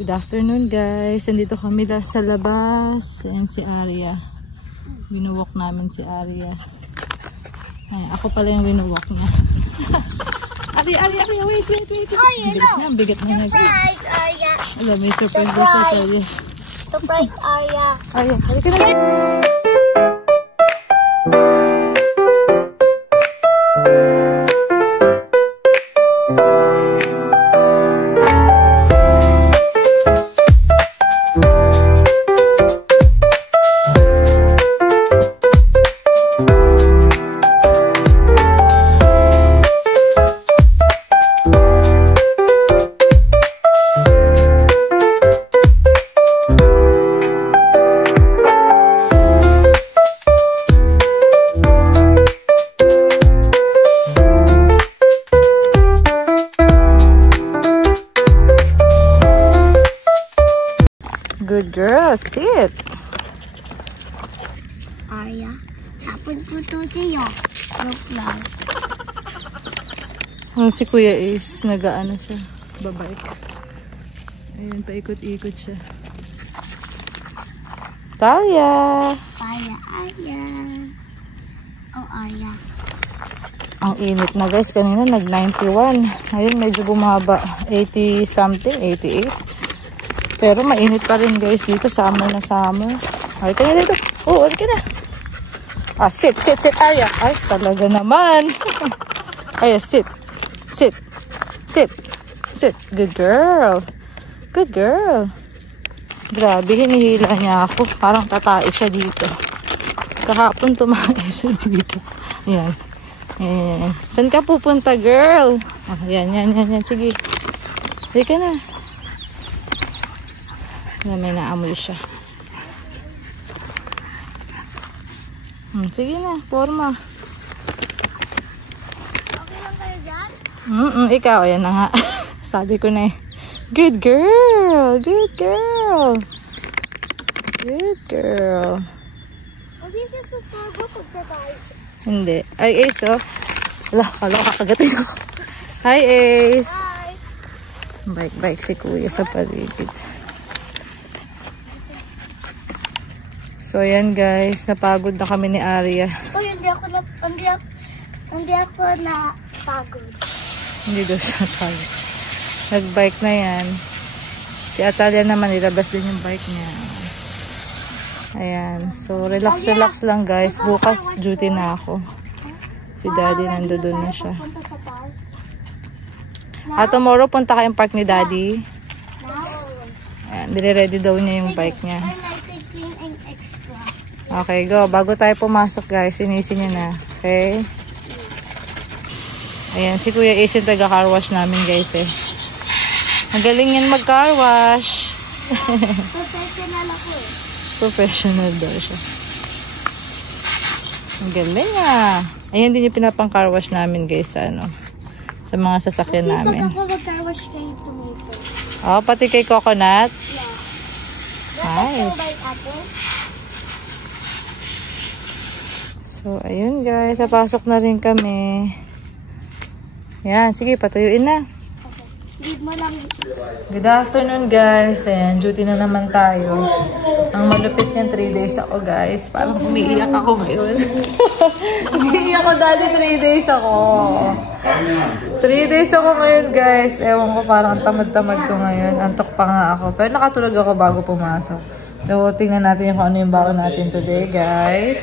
Good afternoon guys. Nandito kami sa labas. Ayan si Arya. Binuwalk namin si Arya. Ay, ako pala yung binuwalk niya. Arya, wait. Bilis na, bigat na na. Surprise, Arya. Alam, may surprise daw sa Arya. Surprise, Arya. Arya, halika na. Good girl, sit. Arya, tapos po to sa'yo. Look lang. Si Kuya is nag-ano siya, babike. Ayun, paikot-ikot siya. Talia! Arya. Oh, Arya. Ang init na guys, kanina nag-91. Ngayon medyo bumaba, 80 something, 88. Pero mainit pa rin guys dito, summer na summer. Ay, ka na dito. Oo, ay ka na. Ah, sit, Arya. Ay, talaga naman. Ay, sit. Good girl. Grabe, hinihila niya ako. Parang tatai siya dito. Kahapon tumae siya dito. Ayan. Saan ka pupunta, girl? Ah, yan. Sige. Ay ka na. May naamoy siya. Sige na, forma. Okay lang kayo dyan? Ikaw, ayan na nga. Sabi ko na eh. Good girl. Oh, this is the Starbucks of the guys. Hindi. Ay, Ace, oh. Kala kakagatin ako. Hi, Ace. Hi. Bike si Kuya sa paligid. So, ayan guys. Napagod na kami ni Arya. Oh, hindi ako napagod. Hindi daw siya napagod. Nag-bike na yan. Si Atalia naman, ilabas din yung bike niya. Ayan. So, relax lang guys. Bukas, duty na ako. Si Daddy nandoon na siya. Tomorrow, punta kayong park ni Daddy. Ayan. Nire-ready daw niya yung bike niya. Okay, go. Bago tayo pumasok, guys, sinisin niya na. Okay? Ayan, si Kuya Ace yung taga-car wash namin, guys, eh. Magaling yan mag-car wash. Professional ako eh. Professional daw siya. Ang galing, ah. Ayan din yung pinapang-car wash namin, guys, sa mga sasakyan namin. Kasi ako mag-car wash kay tomato. Oh, pati kay coconut? Yeah. Nice. So, ayun guys. Papasok na rin kami. Yan. Sige, patuyuin na. Leave mo lang. Good afternoon guys. Ayan, duty na naman tayo. Ang malupit niyan, 3 days ako guys. Parang umiiyak ako ngayon. Umiiyak ako dati, 3 days ako. 3 days ako ngayon guys. Ewan ko, parang tamad-tamad ko ngayon. Antok pa nga ako. Pero nakatulog ako bago pumasok. So, tingnan natin kung ano yung baon natin today guys.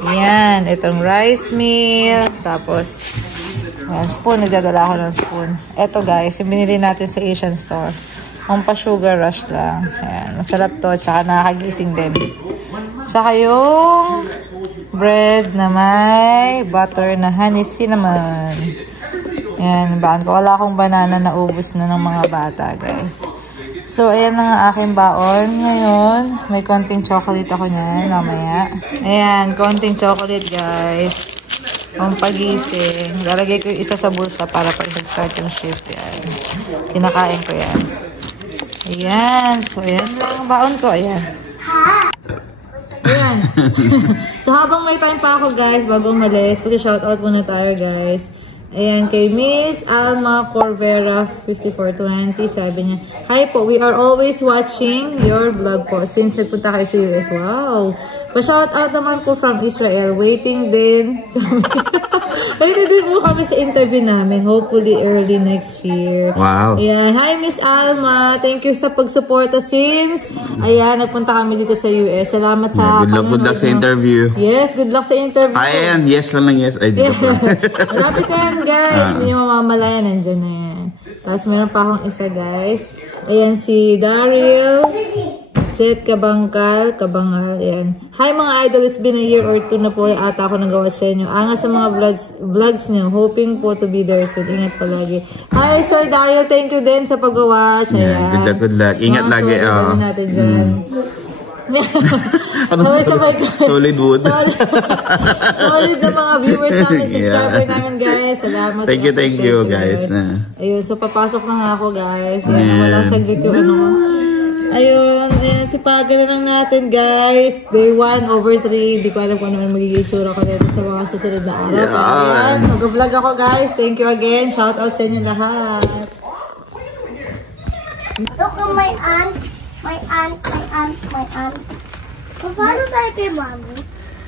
Yan, itong rice meal. Tapos, yan, spoon. Nagdadala ako ng spoon. Ito guys, yung binili natin sa Asian store. Ang pa-sugar rush lang. Ayan, masarap to. Tsaka nakakagising din. Tsaka yung bread na may butter na honey cinnamon. Yan, baan ko. Wala akong banana na ubos na ng mga bata guys. So, ayan na nga aking baon. Ngayon, may konting chocolate ako niyan. Mamaya. Ayan, konting chocolate, guys. Ang pagising. Lalagay ko yung isa sa bulsa para pag nag-start yung shift. Yan. Kinakain ko yan. Ayan. So, ayan lang ang baon ko. Ayan. Ayan. So, habang may time pa ako, guys, bago umalis, mag-shoutout muna tayo, guys. Ayan, kay Miss Alma Corvera 5420, sabi niya, "Hi po, we are always watching your vlog po since nagpunta kayo sa US." Wow! Pa-shout out naman po from Israel. Waiting din. Waiting din po kami sa interview namin. Hopefully early next year. Wow. Ayan. Hi, Miss Alma. Thank you sa pagsuporta since ayan, nagpunta kami dito sa US. Salamat sa good luck sa interview. Yes, good luck sa interview. Ayan, yes lang yes. Ay, dito pa. Malapit yan, guys. Hindi nyo mamamalayan. Nandyan na yan. Tapos meron pa akong isa, guys. Ayan, si Daryl Chet Kabangal, ayan. Hi mga idol, it's been a year or two na po ata ako nag-watch sa inyo. Angas sa mga vlogs nyo. Hoping po to be there soon. Ingat palagi. Hi, Sir Daryl, thank you din sa pag-watch. Yeah, good luck. Ingat lagi. Natin dyan. Solid wood. Solid na mga viewers namin, subscriber namin, guys. Salamat. Thank you, guys. Ayun, so papasok na nga ako, guys. Ayan, wala saglit yung ano. Ayun, si Pagala lang natin, guys. Day 1/3. Di ko alam kung ano magiging itsura ko dito sa mga susunod na araw. Ayan, mag-vlog ako, guys. Thank you again. Shout out sa inyo lahat. Look at my aunt. My aunt. Paano tayo kay Mami?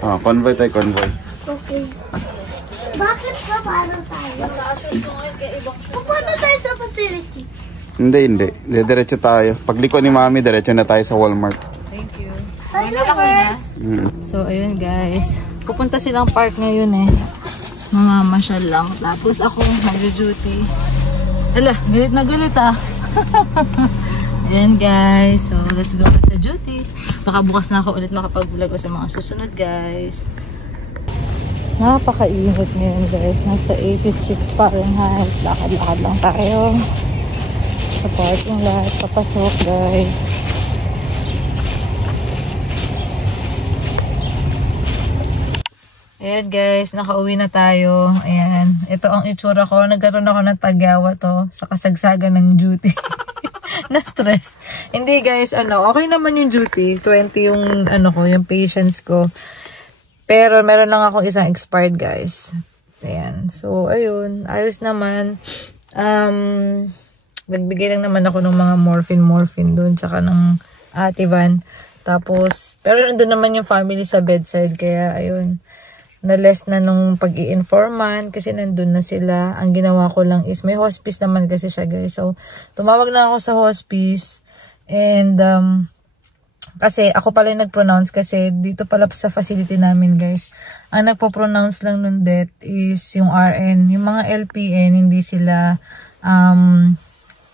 Convoy tayo, convoy. Okay. Bakit paano tayo? Paano tayo sa facility? Hindi. Diretso tayo. Pagliko ni Mami, diretso na tayo sa Walmart. Thank you. So, ayun guys. Pupunta silang park ngayon eh. Mamamasyal lang. Tapos ako, mag-duty. Ala, galit na galit ah. Ayan guys. So, let's go na sa duty. Baka bukas na ako ulit makapag-vlog sa mga susunod guys. Napakainit ngayon guys. Nasa 86 Fahrenheit. Lakad-lakad lang tayo. Sa parking lot, papasok guys. Ayan guys, nakauwi na tayo. Ayan, ito ang itsura ko. Nagkaroon ako ng tagyawa to sa kasagsagan ng duty. Na-stress. Hindi guys, okay naman yung duty. 20 yung yung patience ko. Pero meron lang ako isang expired guys. Ayan, so ayun, ayos naman. Nagbigay lang naman ako ng mga morphine doon tsaka ng Ativan. Tapos, pero nandun naman yung family sa bedside. Kaya, ayun, na-less na nung pag-i-informan kasi nandun na sila. Ang ginawa ko lang is, may hospice naman kasi siya guys. So, tumawag na ako sa hospice. And, kasi ako pala yung nag-pronounce kasi dito pala sa facility namin guys. Ang nagpo-pronounce lang nung death is yung RN. Yung mga LPN, hindi sila,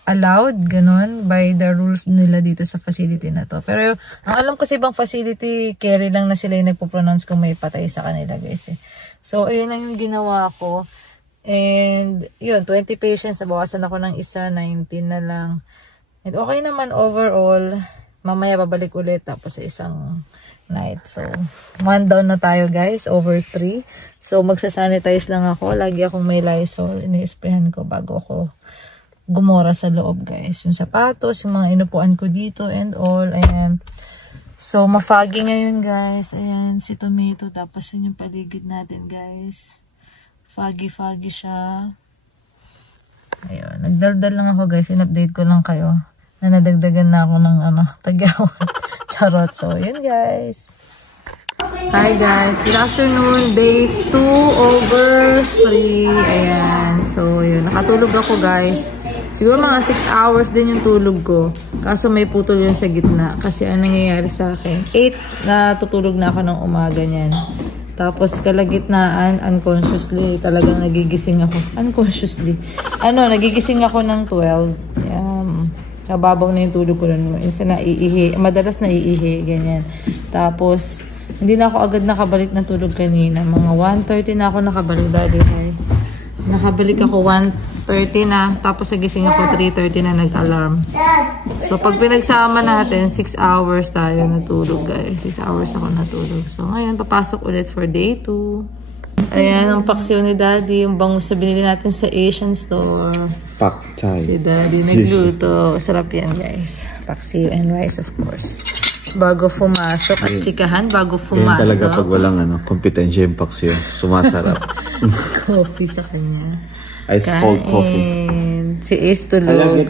allowed, ganun, by the rules nila dito sa facility na to. Pero, ang alam ko sa ibang facility, carry lang na sila yung nagpo-pronounce kung may patay sa kanila, guys. So, ayun lang yung ginawa ko. And, yun, 20 patients, nabawasan ako ng isa, 19 na lang. And okay naman overall. Mamaya babalik ulit, tapos sa isang night. So, 1 down na tayo, guys, over 3. So, magsasanitize lang ako. Lagi akong may Lysol. Ini-sprayan ko bago ako gumora sa loob guys. Yung sapatos, yung mga inupuan ko dito and all. Ayan. So, ma-foggy ngayon guys. Ayan, si Tomato. Tapos yun yung paligid natin guys. Foggy siya. Ayun. Nagdaldal lang ako guys. In-update ko lang kayo. Na nadagdagan na ako ng tagyawan. Charot. So, yun guys. Hi guys. Good afternoon. Day 2/3. Ayan. So, yun. Nakatulog ako guys. Siguro mga 6 hours din yung tulog ko. Kaso may putol yun sa gitna. Kasi ang nangyayari sa akin, 8 na tutulog na ako ng umaga niyan. Tapos kalagitnaan, unconsciously, talagang nagigising ako. Unconsciously. Nagigising ako ng 12. Kababaw na yung tulog ko nun. Minsan naiihi. Madalas naiihi. Ganyan. Tapos, hindi na ako agad nakabalik na tulog kanina. Mga 1:30 na ako nakabalik dati. Nakabalik ako 1:30 na. Tapos nagising ako 3:30 na nag-alarm. So, pag pinagsama natin, 6 hours tayo natulog guys. 6 hours ako natulog. So, ngayon, papasok ulit for day 2. Ayan, ang paksiw ni Daddy. Yung bangus sa binili natin sa Asian store. Pak chai. Si Daddy nagluto. Sarap yan guys. Paksiw and rice of course. Bago pumasok at chikahan bago Ganyan pumasok. talaga pag walang kompetensya yung paksiw. Sumasarap. Coffee sa kanya. Ice cold coffee. Si Ace tulog.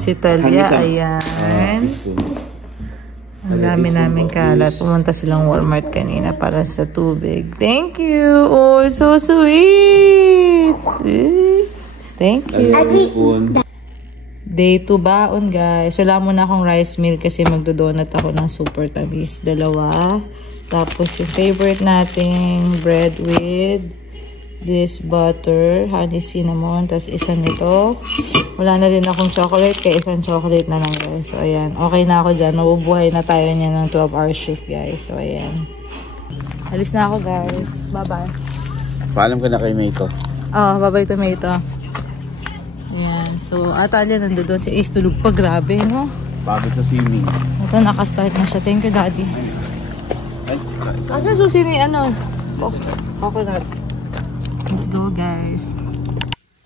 Si Talia, ayan. Ang dami namin kalat. Pumunta silang Walmart kanina para sa tubig. Thank you. Oh, so sweet. Thank you. Day 2 baon, guys. Wala muna akong rice meal kasi magdodonut ako ng super tamis. 2. Tapos yung favorite nating bread with this butter, honey cinnamon, tapos isang nito. Wala na rin akong chocolate, kaya isang chocolate na lang, guys. So, ayan. Okay na ako dyan. Mabubuhay na tayo niya ng 12-hour shift, guys. So, ayan. Alis na ako, guys. Bye-bye. Paalam ka na kay Mayto. Bye-bye Tomato. Ayan. So, Atalia nandoon. Si Ace tulog pa. Grabe, no? Bakit sa swimming? Ito, nakastart na siya. Thank you, Daddy. Kasi susi ni coconut. Let's go, guys.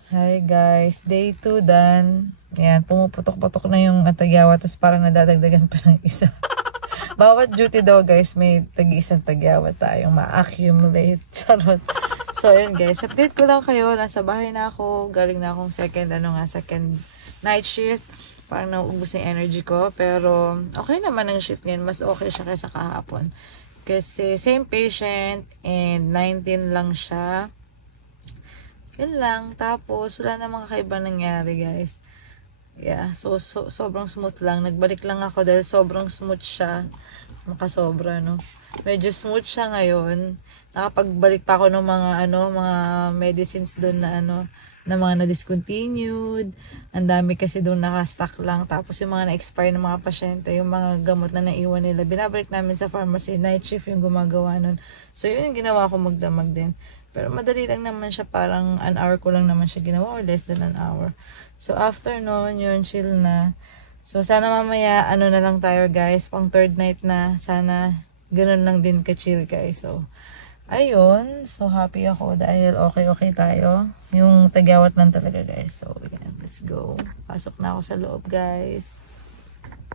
Hi, guys. Day 2 done. Ayan, pumuputok-putok na yung tagyawa. Tapos parang nadadagdagan pa ng isa. Bawat duty daw, guys, may tag-isang tagyawa tayong ma-accumulate. Charot. So, ayun, guys. Update ko lang kayo. Nasa bahay na ako. Galing na akong second night shift. Parang nauubos yung energy ko. Pero, okay naman ang shift ngayon. Mas okay siya kaysa kahapon. Kasi, same patient and 19 lang siya. Yun lang. Tapos, wala namang kakaiba nangyari, guys. Yeah. So, sobrang smooth lang. Nagbalik lang ako dahil sobrang smooth siya. Makasobra, no? Medyo smooth siya ngayon. Nakapagbalik pa ako ng mga, mga medicines doon na, na mga na-discontinued. Ang dami kasi doon naka-stock lang. Tapos, yung mga na-expire ng mga pasyente, yung mga gamot na naiwan nila, binabalik namin sa pharmacy. Night shift yung gumagawa nun. So, yun yung ginawa ko magdamag din. Pero madali lang naman siya, parang an hour ko lang naman siya ginawa or less than an hour. So after noon, yun, chill na. So sana mamaya, na lang tayo, guys, pang third night na, sana ganun lang din ka-chill, guys. So, ayun, so happy ako dahil okay tayo. Yung tagyawat lang talaga, guys. So, again, let's go. Pasok na ako sa loob, guys.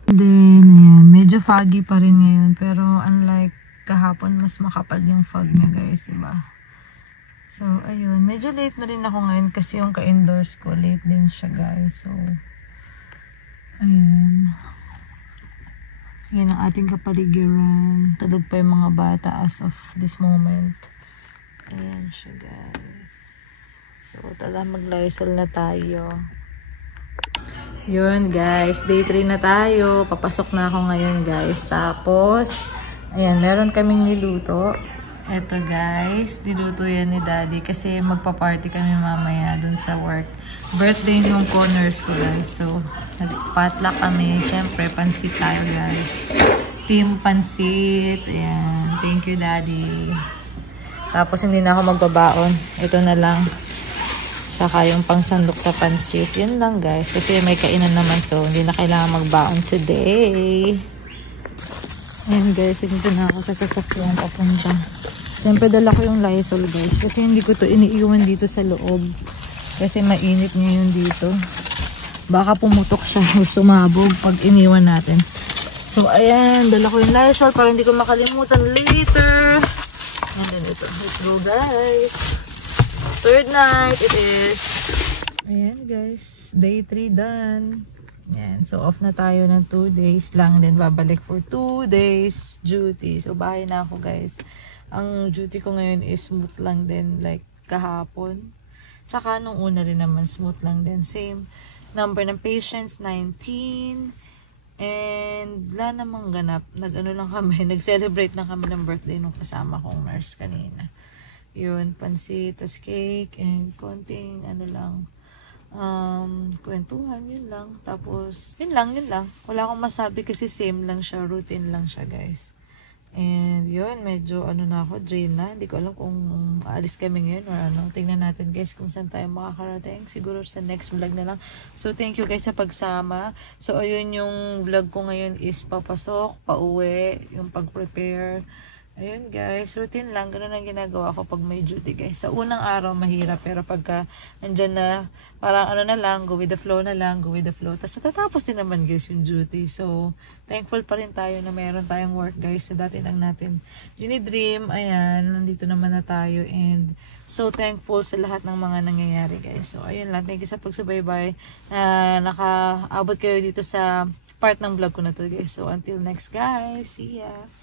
Then, ayan, medyo foggy pa rin ngayon, pero unlike kahapon, mas makapal yung fog niya, guys, diba? So, ayun. Medyo late na rin ako ngayon kasi yung ka-indoors ko, late din siya, guys. So, ayun. Yan ang ating kapaligiran. Tulog pa yung mga bata as of this moment. Ayan siya, guys. So, tala mag-Lysol na tayo. Yun, guys. Day 3 na tayo. Papasok na ako ngayon, guys. Tapos, ayan, meron kaming niluto. Eto, guys, niluto yan ni Daddy kasi magpa-party kami mamaya dun sa work. Birthday nung corners ko, guys. So, nagpatla kami. Siyempre, pansit tayo, guys. Team pansit. Ayan. Thank you, Daddy. Tapos, hindi na ako magbabaon. Ito na lang. Saka yung pangsandok sa pansit. Yun lang, guys. Kasi may kainan naman. So, hindi na kailangan magbaon today. Ayan, guys. Dito na ako sa sasakyan papunta. Siyempre, dala ko yung Lysol, guys. Kasi hindi ko to iniiwan dito sa loob. Kasi mainit ngayon dito. Baka pumutok siya o sumabog pag iniwan natin. So, ayan. Dala ko yung Lysol para hindi ko makalimutan later. And then ito. Let's go, guys. Third night it is. Ayan, guys. Day 3 done. Ayan. So, off na tayo ng 2 days lang. Then, babalik for 2 days duty. So, bahay na ako, guys. Ang duty ko ngayon is smooth lang din, like kahapon. Tsaka nung una rin naman, smooth lang din. Same number ng patients, 19. And wala namang ganap. Nag-ano lang kami, nag-celebrate na kami ng birthday nung kasama kong nurse kanina. Yun, pansit, tas cake, and konting kwentuhan, yun lang. Tapos, yun lang. Wala akong masabi kasi same lang siya, routine lang siya, guys. And yun, medyo na ako, drain na. Hindi ko alam kung aalis kami ngayon or ano. Tingnan natin, guys, kung saan tayo makakarating. Siguro sa next vlog na lang. So, thank you, guys, sa pagsama. So, ayun yung vlog ko ngayon is papasok, pauwi, yung pag-prepare. Ayun guys, routine lang. Ganun ang ginagawa ko pag may duty guys. Sa unang araw mahirap, pero pagka nandyan na, parang ano na lang, go with the flow na lang, go with the flow. Tapos natatapos din naman guys yung duty. So, thankful pa rin tayo na mayroon tayong work guys. Sa dati lang natin dinidream. Ayan, nandito naman na tayo. And so thankful sa lahat ng mga nangyayari guys. So, ayun lang. Thank you sa pagsubaybay. Nakaabot kayo dito sa part ng vlog ko na to guys. So, until next guys. See ya!